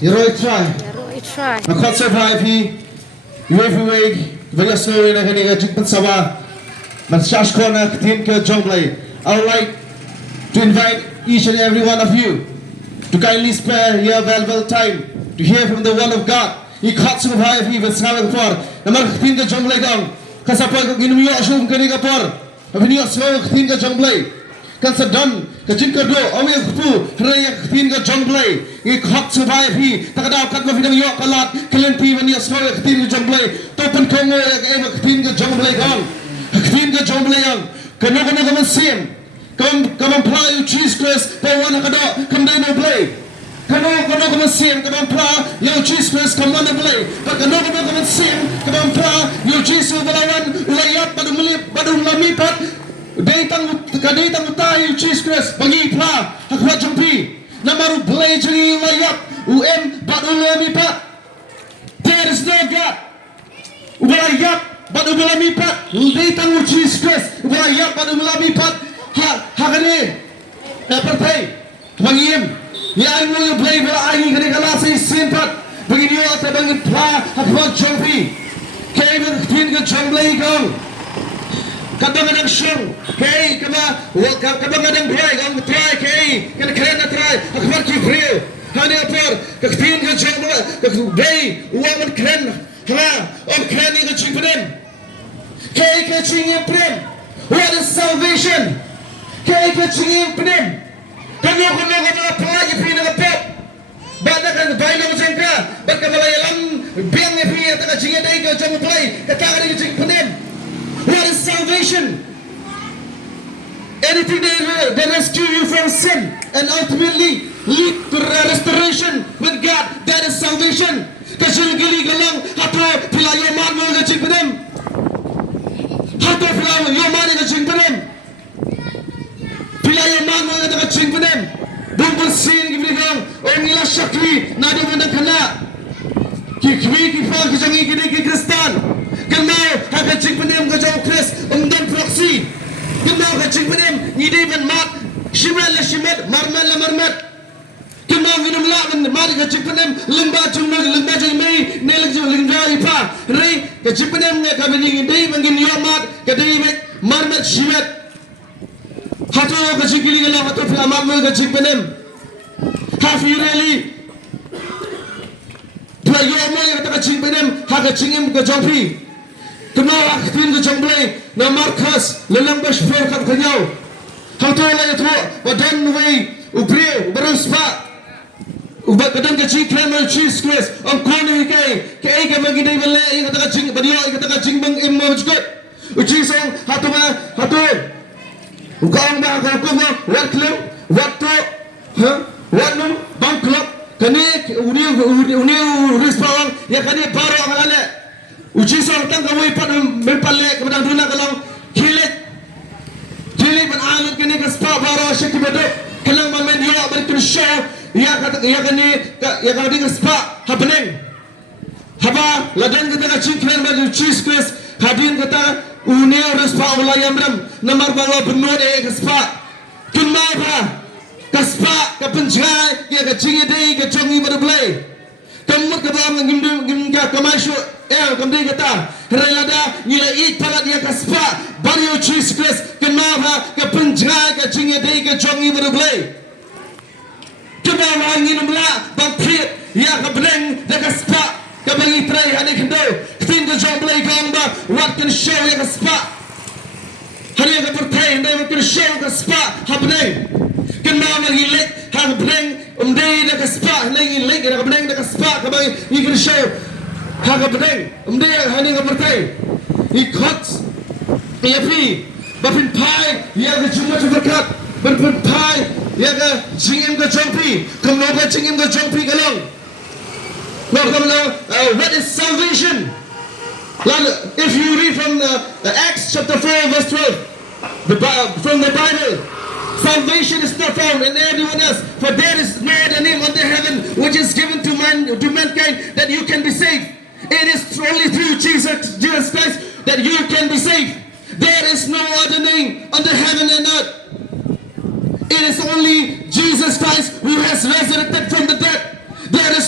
You're try. try. I can't survive here. You every week. Very slowly na kanina jikpan sawa. Masash ko na team ka jonglay. I would like to invite each and every one of you to kindly spare your valuable time to hear from the word of God. You can't survive here with sawa for. Namar team ka jonglay dong. Kasapal ko ginuyo asum kanina por. Abiniyo slow team ka jonglay. Kan sedang kecil kedua, awal tu raya ketin ke jongblay, ik hot survive hi, tak ada kat mafidang yok kalat, kalian pi mani asal ketin ke jongblay, topen kongo ketin ke jongblay kan, ketin ke jongblay kan, kena kaman sim, kaman play cheese crust, pawan kada, kamday no play, kaman sim, kaman play yo cheese crust, kaman no play, kaman sim, kaman play yo cheese balawan, ulayat badum lamipat. Day tang utai cheese crust bagi pla hakwa jumpi namaru blay jeli layap um badulami pat. There is no God ubayap badulami pat. Day tang cheese crust ubayap badulami pat hakane pertai bangiem ya anu you play bala ai kene kala sai sin pat bagi dia ta bagi pla hakwa jumpi kaiber tin ke jumblay kang kadang-kadang show, kay kadang-kadang try, kang try, kay kena na try, akbar kifriyo, hani apor, kaktin ka chang ba, kakbay, uwaman kren, ha, kren ka ching prem, kay ka ching prem, what is salvation? Kay ka ching prem, kanyo mga pala yung pinakapet, bada kan bayi mo chang ka, bad ka malayalam, biyang yung pinakapet, ka ching day ka chang play, kakakari ka ching prem. What is salvation? Anything that rescue you from sin and ultimately lead to restoration with God. That is salvation. Kasi gili galang hato pilayo man mo na chingpanem. Hato pilayo man na chingpanem. Pilayo man mo na chingpanem. Bumbul sin gibigang ongila shakri na do man kana. Kikwi kifa kijangi kini Kristan. Kenal hak cingpenem ke jauh Chris dan proxy. Kenal hak cingpenem ni dia mat shimat la shimat marmat la marmat. Kenal minum la mar hak cingpenem lemba jumai nelak lemba ipa. Rei hak cingpenem ne kami ni dia mungkin yomat kadai marmat shimat. Hatu hak cingkili galau hatu filamat hak cingpenem. Have you really? Dua yomo yang hak cingpenem hak cingem ke jauh. Kenal aktin ke jongblay na markas lelang basfor kat kanyaw hato la yato wadan way ubre baru spah ubat kadang ke ching kremel cheese crust ang kono kay ka magidai bale kata ka ching badiyo kata ka ching bang immo jukot uchi song hato ukang ba ko wat klem watto watnum bang klok kane uni rispawang ya kane baro angalale. Uji seorang kawai pat mempalek kepada dunia kalau hilit pan alut kini ke spah baru asyik kibaduk kelang mamen dia berikan show ia kani ke spah happening haba ladan kita cingkran baju cheese crust hadin kata unia respa ulayam ram namar bawa benur ke spah kunma ba ke spah ke penjai ia ke cingidai ke jongi berbelai kamu ke bawah ngimka kemasuk kamdai kata relada nila ik palat ya kaspa bario cheese crust kenapa ke penjara ke cingedai ke jongi berblay kenapa nginum la bangkit ya ke beneng de kaspa ke bangi tray hade kendo tin ke jonglay gamba what can show ya kaspa hari ke pertai ndai ke show kaspa habneng kenapa ngilek ha beneng umdai de kaspa lagi lek de beneng de kaspa ke bangi ikir show Haga bedeng, dia hani ngapertai. Ikut, iapi, bapin pai, ia ke cuma berkat, bapin pai, ia ke cingim ke jompi, kamu ke cingim ke jompi kalong. Now, come now, what is salvation? If you read from Acts chapter 4 verse 12, from the Bible, salvation is not found in anyone else, for there is no other name under heaven which is given to mankind that you can be saved. It is only through Jesus Christ that you can be saved. There is no other name under heaven and earth. It is only Jesus Christ who has resurrected from the dead. There is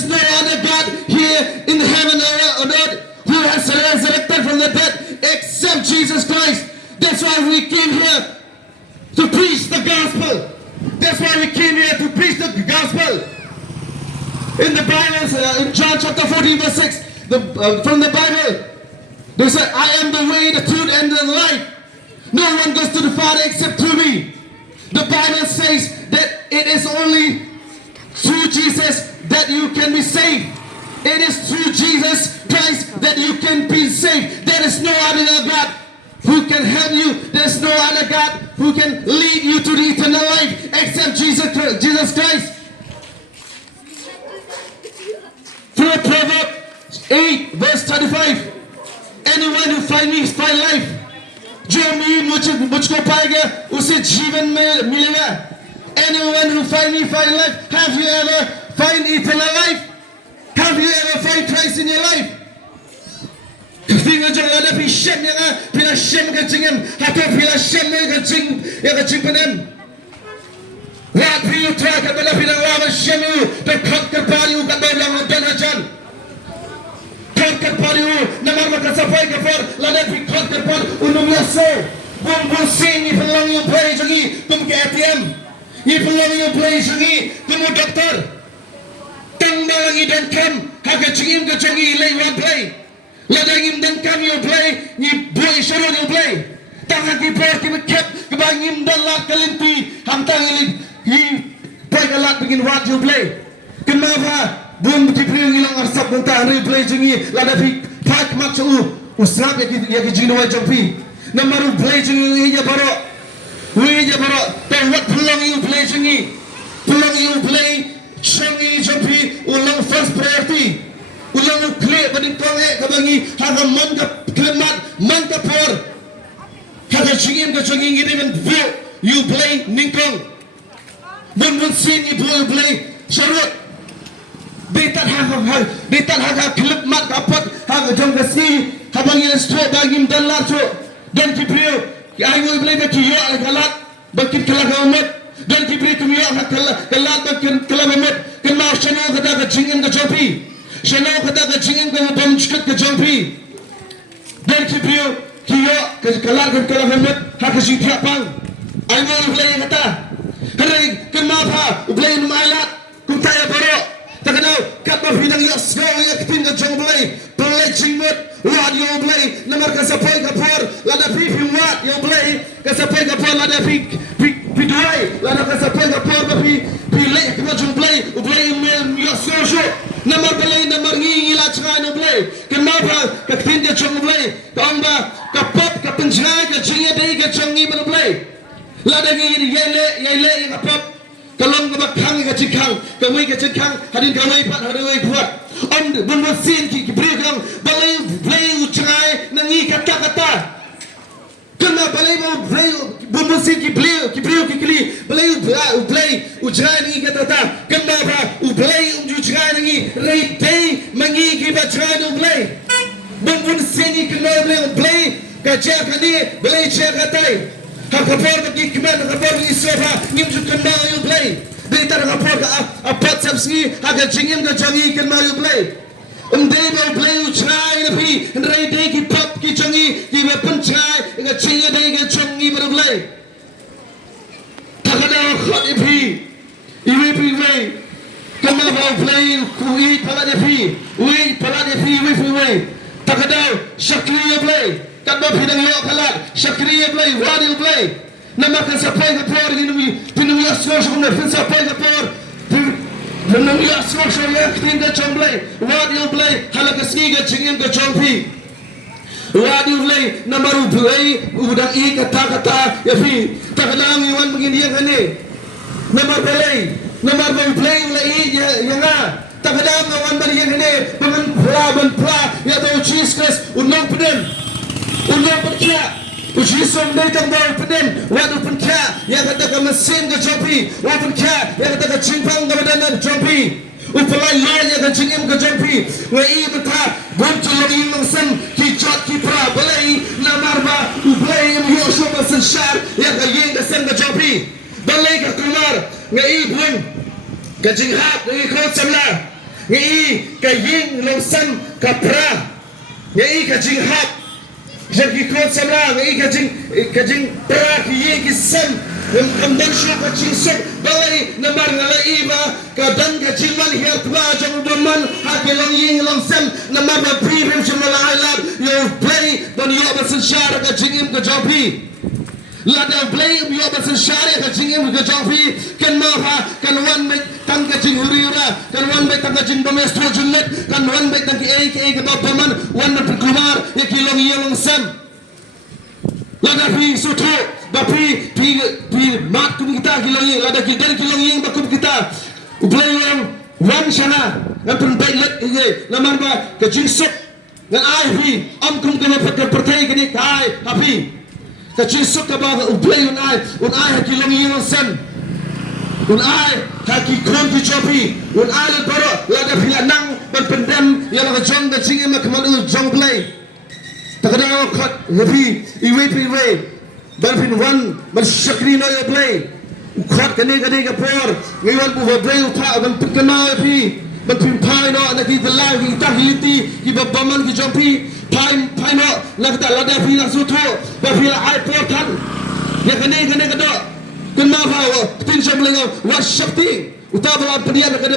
accept Jesus Christ. That's why we came here to preach the gospel. That's why we came here to preach the gospel. In the Bible, in John chapter 14 verse 6, from the Bible, they say, I am the way, the truth, and the life. No one goes to the Father except through me. The Bible says that it is only through Jesus that you can be saved. It is through Jesus Christ that you can be saved. There is no other God who can help you. There is no other God who can lead you to the eternal life except Jesus Christ. Through Proverbs 8 verse 35, anyone who finds me find life. जो मुझको पाएगा उसे जीवन में मिलेगा. Anyone who find me find life. Have you ever find eternal life? Have you ever find Christ in your life? Tinggal jangan ada pisem yang bila sem kecingem atau bila sem yang kecing penem. Lat piu try kalau bila lama sem you dekat kepala kat dalam dan ajan. Kepala namar maka sampai kepala lada pikot kepala unum yaso bumbu sini pelang you play jangi tum ke ATM ni pelang you play jangi tum doktor tang dalangi dan kam haga cingim ke jangi lay one play lada ngim dan kam you play ni boy syarul you play tang hati play ki kep ke bangim dan lat kalinti ham tang ni play kalat begin what you play kenapa bum dipriu ilang arsap mentah replay jengi lada fi pak mak chu usrap ya ki jino jampi namaru play jengi ya baro what pulang you play jengi pulang you play jengi jampi ulang first priority ulang clear badin tonge kabangi haga man ka klemat man ka por haga jingim ka jengi even you play ningkong bun sin you play sharut Betat hak klub mat kapat hak jong kasi habang ilang stroke bagim dan larjo dan kipriyo ay mo iblay na kiyo ay kalat bakit kalagamat dan kipriyo tumiyo hak kalat bakit kalagamat kama shano kada ka jingim ka jompi shano kada ka jingim ka bamchkat ka jompi dan kipriyo kiyo kalat ka kalagamat hak si tiapang ay mo iblay kata haray kama pa iblay numayat kung tayo baro takadaw kat mafidang yos go yaktin ka jong play jingmut what you play namar ka sapay ka por lada pipi what you play ka sapay ka por lada piduay lada ka sapay ka por pile ka jong play yos go namar play namar ngila changa no play kenapa ka tin ka jong play kaamba ka pop ka penjai ka jinga dei ka jongi ba play lada ngi yele ka pop kalong ka bakhang ka chikhang ka wei ka chikhang hadin ka wei pat hadin wei puat on bun sin ki bri kang balai play uchai nangi kata kana balai mo play bun sin ki play ki kli balai uchai nangi kata kana ba play uchai nangi rei dei mangi ki ba chai no play bun sin ki kana play ka cha kani balai cha katai kapor bagi kemen kapor di sofa ngim ju kendang you play dei tar kapor ka apat sabsi haga jingim ka jangi ken ma you play dei ba play u chai na pi rei dei ki pop ki jangi ki ba pan chai ka jinga dei ka jangi ba play takada khot pi iwi pi wei kama ba play kui pala de pi wi wei takada shakli you play kadang pidang yo kalat syakriya play what you play namakan sapay ka por pinumi asmo shuna pin sapay ka por pinumi asmo shuna tin ka chomplay what you play halakasgi ka chingin ka chompi what you play namaru play udang I kata ya fi takadang iwan begini yang kane namar play ulai yang takadang awan bari yang kane ban pla ya to cheese unong peden unang percaya uji sondai tambah peden waktu percaya yang kata ke mesin ke jompi waktu percaya yang kata ke cimpang ke badan jompi upalai lain yang ke cingim ke jompi wai betah buncul lagi mangsan kijot kipra balai namarba ublai yosho masan syar yang ke yeng ke sen ke jompi balai ke keluar ngai bun ke jinghap ngai kau semla ngai ke yeng langsan ke pra ngai ke jinghap Jadi kau sama, ini kajing perak ye kisam, kemudian syok kajing sok, balai namar ngalai ba, kadang kajing mal hiat ba, jang doman, hakilang ye long sam, namar ba pribim cemala alat, you play dan you basen syar kajing im kajopi, lada play you basen syar kajing im kajopi, kan maha kan one make tang kajing huriura, kan one make tang kajing domestik junnet, kan one make tang ke bapaman, one make kumar, ye kilong ye long sam. Lada pi sutu, bapi pi mat kum kita kilong, lada kita kilong yang bakum kita, ublay yang wan sana, yang perempat let ini, namar ba kajing sok, dan ai pi, kum kena pertai kini kai, api, kajing sok kaba ublay un ai kilong yang sen, un ai haki kon ki chopi, un ai le baro, lada pi nang berpendam, yang lada jong kajing yang kemalu jong play. Takadaw kat happy iwe barfin one man shakri no ya play kat kane ka por ngayon bu play utha ban tukana happy ban pin pai no na ki bala ki tahiti ki babaman ki jompi pai no lagda lada pi na sutho ba pi ai por than ya kane ka do kun ma fa tin shamlinga wa shakti utha bala paniya ka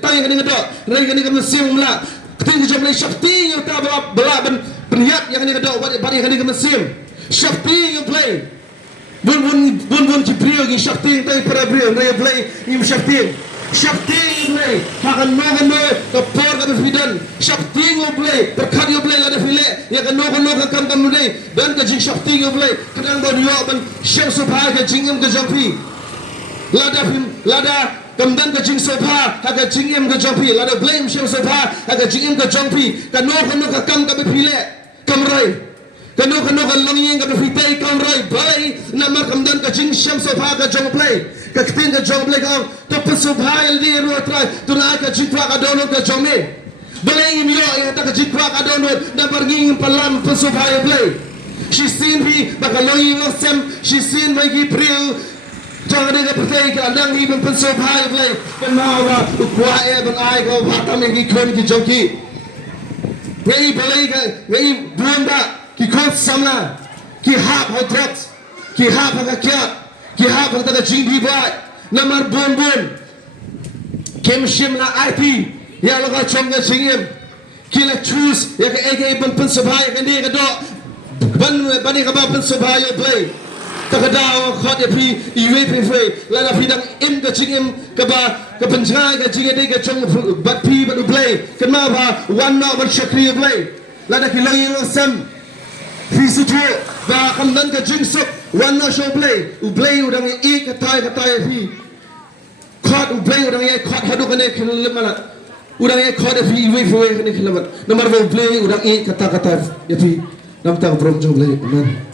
tay ka do rai ka mesim la tin jomle shakti utha bala ban Perlihat yang ini kedua, bari yang ini kemesim. Syafti you play. Bun Jibril yang Syafti tay para Jibril yang play yang Syafti. Syafti you play. Hakan no kapor ka bidan. Syafti you play. Perkat you play lada file. Ya kan no kam mudai. Dan ka jing Syafti you play. Kadang ban yo ban syam subha ka jingim ka jampi. Lada kemudian ke jing sopa haga jingim ke jampi lada blame syam sopa haga jingim ke jampi kan no ka kam ka bipile kamrai kanu ka langing ka bifitai kamrai bai nama kemudian ke jing syam sopa ka jong play ka ktin ka jong play ka to pesubha li ru trai tunai ka jing ka dono ka jome balai im yo ya ta ka jing ka dono na pergi palam pesubha play she seen me bakaloi no sem she seen my gibril jangan dia percaya ke andang ni pun sopai play penawa ukuai ban ai ko batam yang ikon ki joki ngai balai ka ngai buanda ki kot samna ki hap hotrat ki hap ka kyat ki hap ka jing bi bai namar bun kem shim na IT ya loga chom ga singim ki la choose ya ka ege pun sopai ka ni ka do ban ka ba pun sopai play takadaw khot ya pi iwe pe lada pi dang im ka chingim ka ba ka panchai ka chinge de ka chong bat pi bat play kan ma ba one no ban shakri play lada ki lang yelo sam fi situ ba kan dan ka jing sok one no show play udang e ka tai pi khot play udang e khot hadu kan e kan lemala udang e khot fi iwe kan e kan lemala nomor play udang e kata ya pi nam ta brom jong play amen